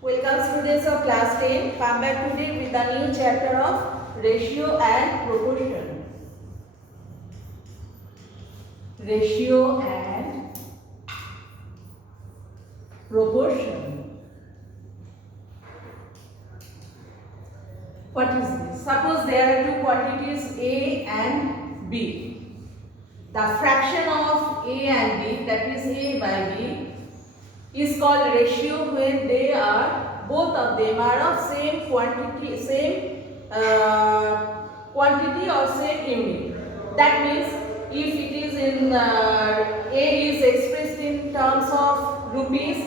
Welcome students of class 10. Come back today with a new chapter of ratio and proportion. Ratio and proportion. What is this? Suppose there are two quantities A and B. The fraction of A and B, that is A by B, is called ratio when they are both of them are of same quantity, quantity or same unit. That means if it is in A is expressed in terms of rupees,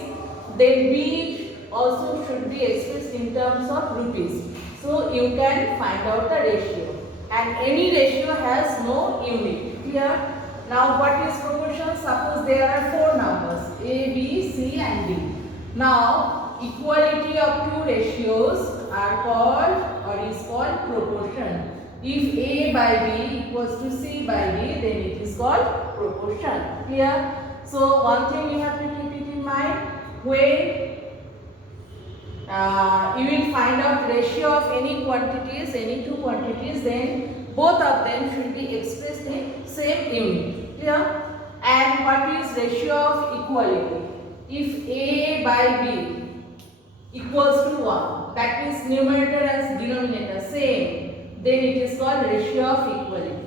then B also should be expressed in terms of rupees. So you can find out the ratio, and any ratio has no unit. Here. Now what is proportion? Suppose there are four numbers A, B, C and D. Now equality of two ratios are called or is called proportion. If A by B equals to C by D, then it is called proportion. Clear? So one thing you have to keep it in mind, when you will find out ratio of any quantities, any two quantities, then both of them should be expressed in same unit. Clear? And what is ratio of equality? If A by B equals to 1, that means numerator and denominator same, then it is called ratio of equality.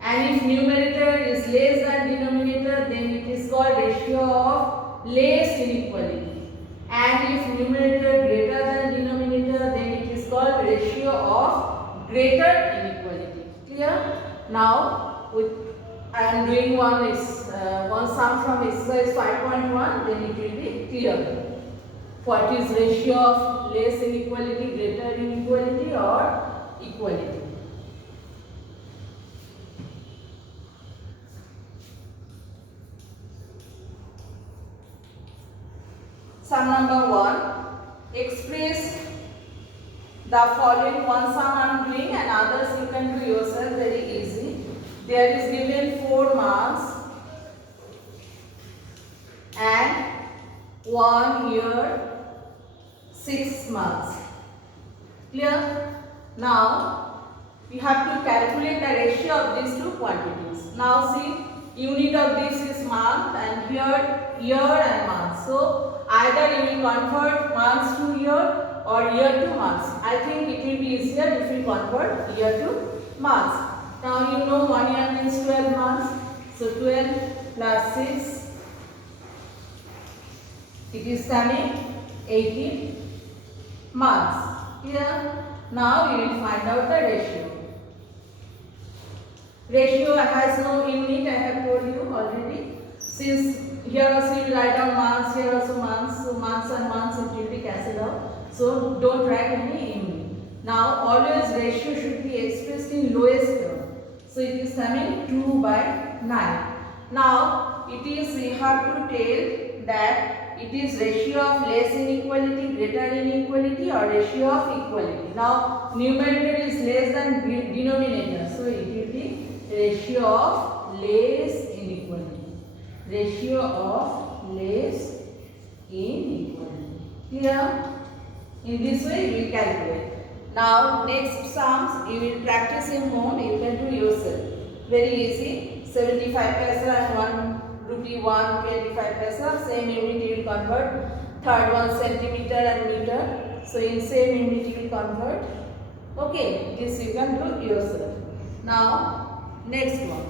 And if numerator is less than denominator, then it is called ratio of less inequality. And if numerator greater than denominator, then it is called ratio of greater inequality. Clear? Now I am doing one sum from exercise 5.1, then it will be clear. What is ratio of less inequality, greater inequality or equality? Sum number 1. Express the following. One sum I am doing and others you can do yourself, very easy. There is given 4 months and 1 year 6 months. Clear? Now we have to calculate the ratio of these two quantities. Now see, unit of this is month and here year and month. So either you will convert months to year or year to months. I think it will be easier if we convert year to months. Now you know 1 year means 12 months. So 12 plus 6, it is coming 18 months. Here, now you will find out the ratio. Ratio has no unit, I have told you already. Since here also you will write down months, here also months, so months and months it will be cancelled out. So don't write any unit. Now always ratio should be expressed in lowest term. So it is coming 2 by 9. Now it is, we have to tell that it is ratio of less inequality, greater inequality or ratio of equality. Now numerator is less than denominator, so it will be ratio of less inequality. Ratio of less inequality. Clear? In this way we will calculate. Now next sums you will practice in home, you can do yourself. Very easy. 75 paisa and 1 rupee 125 paisa, same unit you will convert. Third one centimeter and meter, so in same unit you will convert. Okay, this you can do yourself. Now next one.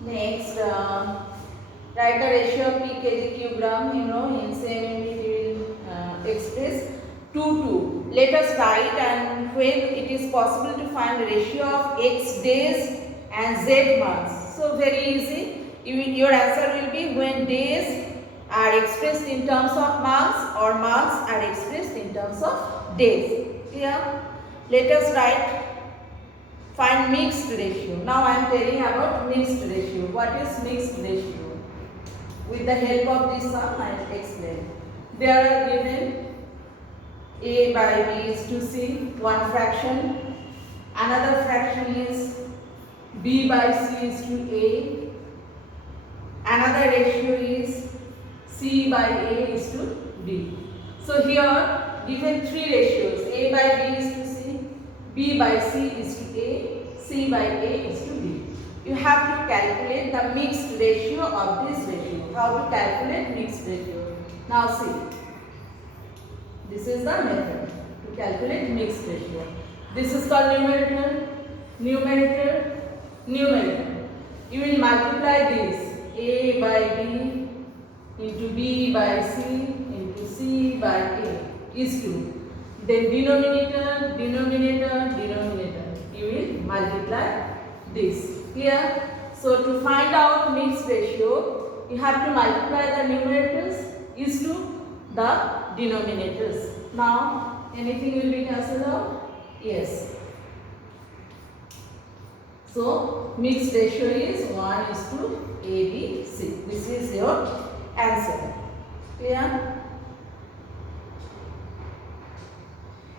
Next, write the ratio of p kg kilogram, you know, in same unit you will express 2 to. Let us write, and when it is possible to find the ratio of x days and z months. So very easy, your answer will be when days are expressed in terms of months or months are expressed in terms of days. Clear? Let us write. Find mixed ratio. Now I am telling about mixed ratio. What is mixed ratio? With the help of this sum, I will explain. They are given a by b is to c, one fraction. Another fraction is b by c is to a. Another ratio is c by a is to b. So here given three ratios, a by b is to c, b by c is to a, c by a is to b. You have to calculate the mixed ratio of this ratio. How to calculate mixed ratio? Now see, this is the method to calculate mixed ratio. This is called numerator, numerator, numerator. You will multiply this a by b into b by c into c by a is to. Then denominator, denominator, denominator. You will multiply this. Here, so to find out mixed ratio, you have to multiply the numerators is to the denominators. Now, anything will be cancelled out? Yes. So, mixed ratio is 1 is to A, B, C. This is your answer. Clear?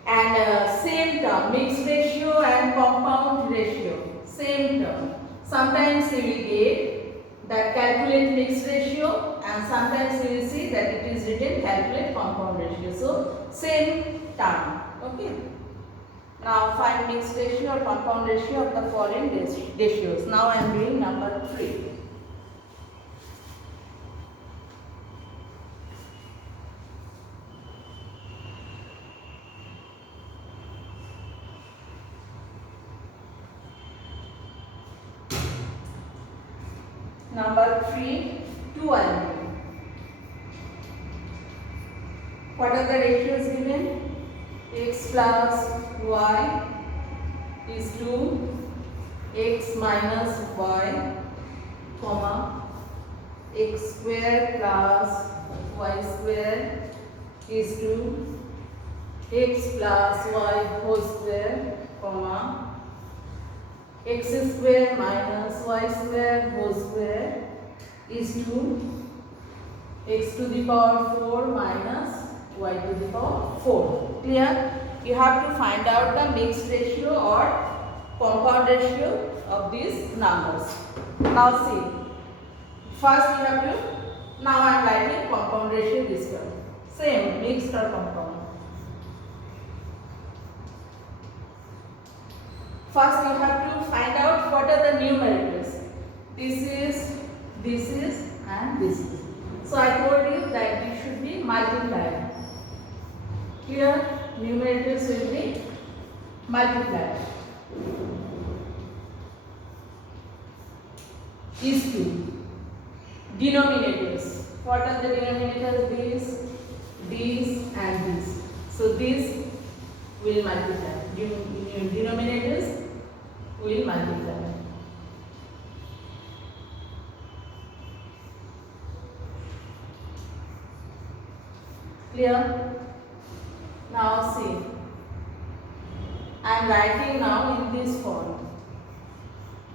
And same term, mixed ratio and compound ratio. Same term. Sometimes you will get that calculate mixed ratio, and sometimes you will see that it is written calculate compound ratio. So same term. Okay. Now find mixed ratio or compound ratio of the following ratios. Now I am doing number 3. Number 3, 2 and 3. What are the ratios given? X plus y is to x minus y, comma, x square plus y square is to x plus y whole square, comma, x square minus y square whole square is to x to the power 4 minus y to the power 4. Clear? You have to find out the mixed ratio or compound ratio of these numbers. Now see, first you have to, now I am writing compound ratio this one. Same, mixed or compound. First you have to find out what are the numerators. This is, and this is. So I told you that it should be multiplied. Here numerators will be multiplied. Is to denominators. What are the denominators? These and these. So these will multiply. Denominators will multiply. Clear? Now see, I am writing now in this form.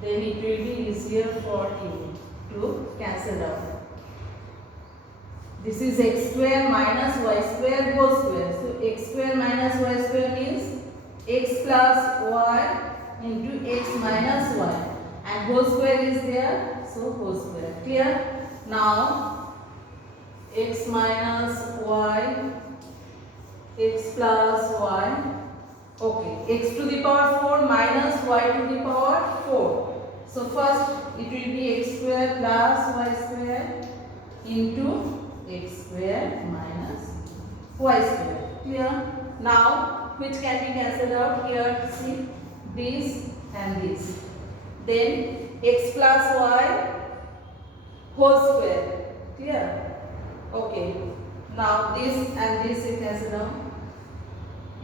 Then it will be easier for you to cancel out. This is x square minus y square whole square. So x square minus y square means x plus y into x minus y. And whole square is there. So whole square. Clear? Now x minus y, x plus y. Okay. X to the power 4 minus y to the power 4. So first it will be x square plus y square into x square minus y square. Clear? Now which can be cancelled out? Here see this and this. Then x plus y whole square. Clear? Okay. Now this and this is cancelled out.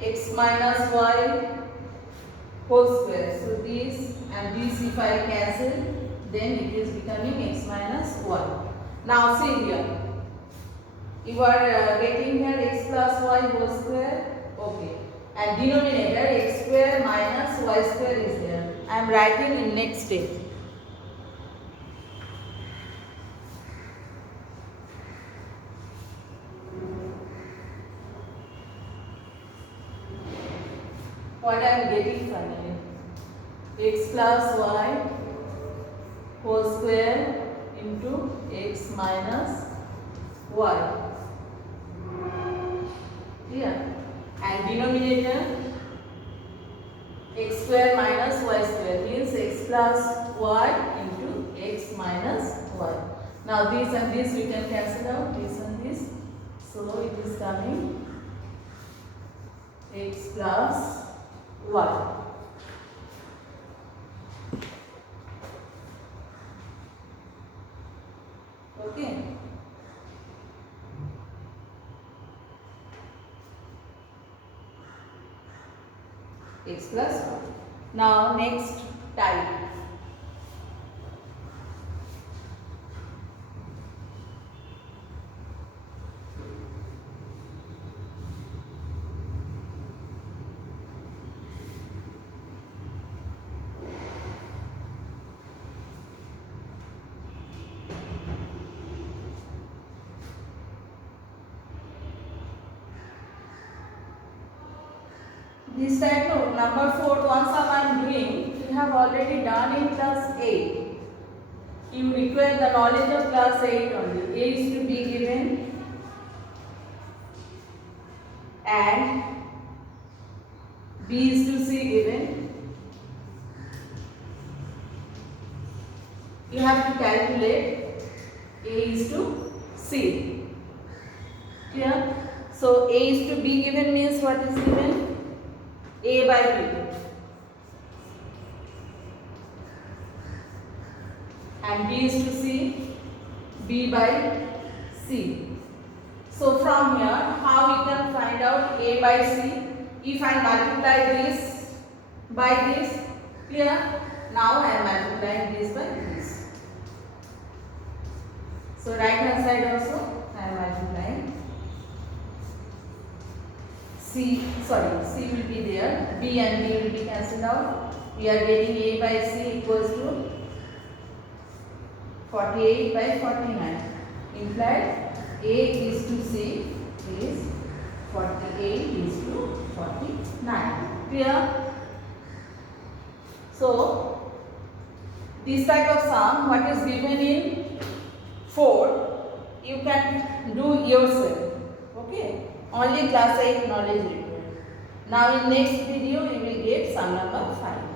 X minus y whole square. So this and this if I cancel, then it is becoming x minus y. Now see here. You are getting here x plus y whole square. Okay. And denominator x square minus y square is there. I am writing in next step. what I am getting finally? X plus y whole square into x minus y. Here, and denominator x square minus y square means x plus y into x minus y. Now this and this we can cancel out, this and this. So it is coming x plus y. Okay. X plus y. Now next type. This type no, number 4 once I am doing, you have already done in class 8. You require the knowledge of class 8 only. A is to be given and B is to C given. You have to calculate A is to C. Clear? So A is to B given means what is given? A by B and B is to C, B by C. So from here how we can find out A by C? If I multiply this by this, clear? Now I am multiplying this by this. So right hand side also I am multiplying. C will be there, B and B will be cancelled out. We are getting A by C equals to 48 by 49. Implied A is to C is 48 is to 49. Clear? So this type of sum what is given in 4 you can do yourself. Okay. Only class 8 knowledge required. Now in next video you will get sum number 5.